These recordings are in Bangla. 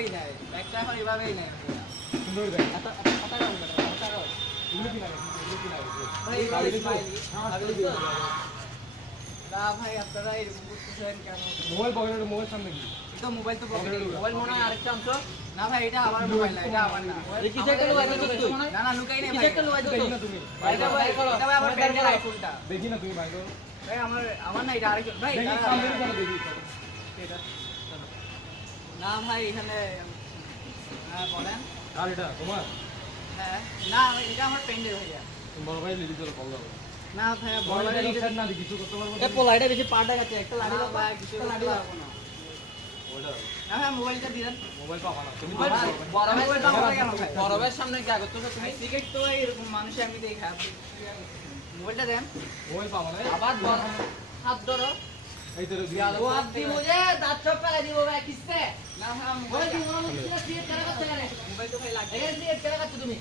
এভাবেই নেয়, ব্যাগটা এখন এভাবেই নেয় ভাইয়া। সুন্দর ব্যাগ। ভাই এভাবে স্মাইলি। না ভাই আপনারা এরকম করতেছেন কেন? মোবাইল পকেটে, মোবাইল সামনে কি? এটা মোবাইল তো পকেটে। মোবাইল মনে হয় আরেকটা অংশ। না ভাই এটা আমার মোবাইল না, এটা আমার না। এই কিছু একটা লুকাই দিছিস তুই। না না লুকাই নাই কিছু ভাই। একটা লুকাই দেখি দিছিস। না তুমি। এটা ভাই এটা ভাই আমার ফ্রেন্ডের আইফোনটা। দেখি না তুমি ভাই গো। ভাই আমার না, এটা আরেকজন ভাই। দেখি দাঁড়া, সামনে দাঁড়া। দেখি। এটা না ভাই এখানে হ্যাঁ বলেন। আর এটা তোমার? হ্যাঁ না ভাই, এটা আমার ফ্রেন্ডের ভাইয়া। বড় ভাই লিডি চলো কল দাও। না ভাই বড় বড় ভাই ভাই লিডি না কিছু করতে পারবো এ না। পোলাইটা বেশি পাটা গেছে একটা লাড়ি না দাও ভাই কিছু একটা লাড়ি করতে দাও পারবো না। ওইটা না ভাই মোবাইলটা দিলেন। মোবাইল পাবা না। তুমি মোবাইল বড় ভাই মোবাইলটা আমার কেন ভাই? বড় ভাইয়ের সামনে কি আগত তুমি ভাই সিগারেট তো ভাই এরকম মানুষ আমি দেখি আপনি মোবাইলটা দেন। মোবাইল পাবা না। আবার বড় হাত ধরো এই তো দিয়া ও হাত দি মুঝে দাঁত চপ ফেলে দিব ভাই কিসে না ভাই আমার ওই মোবাইল দি মনে হচ্ছে সিগারেট কেন করতে গেলে মোবাইল তো ভাই লাগবে। এই সিগারেট কেন করতে তুমি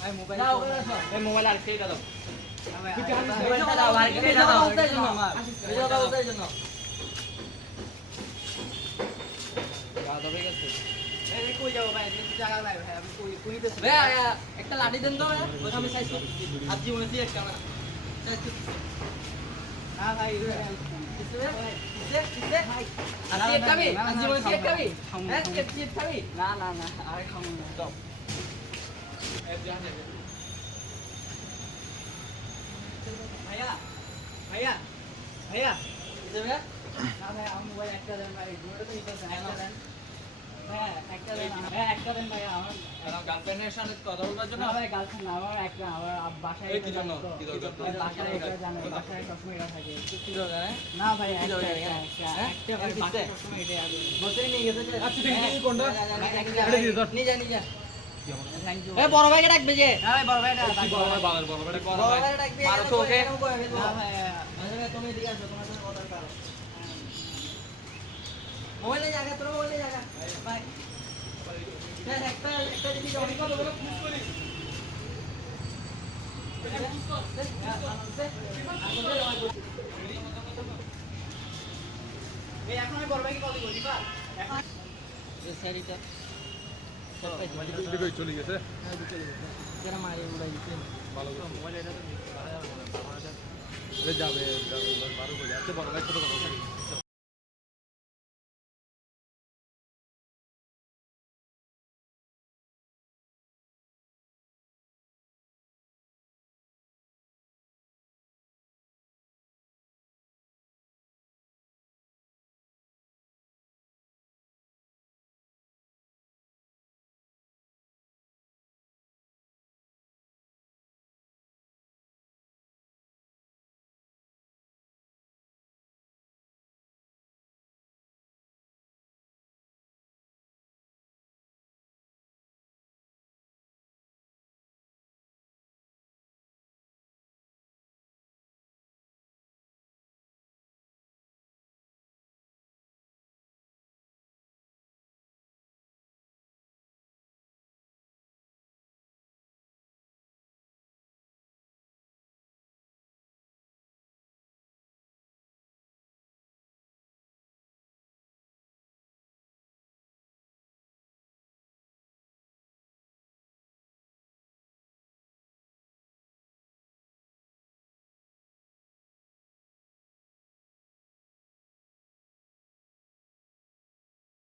ভাই মোবাইল যাও ওখানে আসো এই মোবাইল আর সেইটা দাও। ভাই মোবাইলটা দাও আর কি দাও বলতে জন্য এই কথা বলতে জন্য গাদবে গেছে এই কই যাবো ভাই? কিছু জায়গা নাই ভাই, আমি কই কইতেছি। ভাই একটা লাঠি দেন তো ওই আমি চাইছি আজ জীবনে সিগারেট কেন না চাইছি না ভাই কিসে কিসে ভাই আর সিগারেট খাবি আজ জীবনে সিগারেট খাবি হ্যাঁ সিগারেট খাবি না না না আরে খামু না। স্টপ ভাইয়া ভাইয়া ভাইয়া কিসে ভাই না ভাই আমার মোবাইল একটা দেন ভাই, দুটো তো নিতেছেন, একটা দেন ভাইয়া, একটা দেন ভাইয়া, একটা দেন ভাইয়া আমার। গার্লফ্রেন্ডের সাথে কথা বলার জন্য না ভাই গার্লফ্রেন্ড না, আমার একটা আমার বাসায় এই কি জন্য? কি দরকার? ভাই, বাসায় এটা জানো, বাসায় সবসময় এটা থাকে। কি দরকার না ভাই কি একটা দরকার? একটা একটা হ্যাঁ? একটা ভাই, কিসে? বাসায় সবসময় এটাই আছে। বসে নিয়ে গেছে আচ্ছা দেখি তুমি কোনটা? এটা দিয়ে দাও। নিয়ে যা নিয়ে যা থ্যাংক ইউ। এ বড় ভাইকে ডাকবে যে না ভাই বড় ভাইটা কি বড় ভাই বালার বড় ভাই বড় ভাইকে ডাকবে মারো তো ওকে। না ভাই তুমি এদিকে আসো তোমার সাথে কথা বলতে মোবাইলে জায়গা তোর মোবাইলে জায়গা ভাই হ্যাঁ একটা একটা জিনিস অনেক কথা বলে পুশ করি এই এখন আমি বড় ভাইকে কল দিব দিবা এখন। স্যারিটা দিকে চলে গেছে। কেন মারি উড়াই দিছে ভালো করে মোবাইল এটা তো যাবে যাবে 12 বাজে। আচ্ছা বড় ভাই ছোট কথা বলি।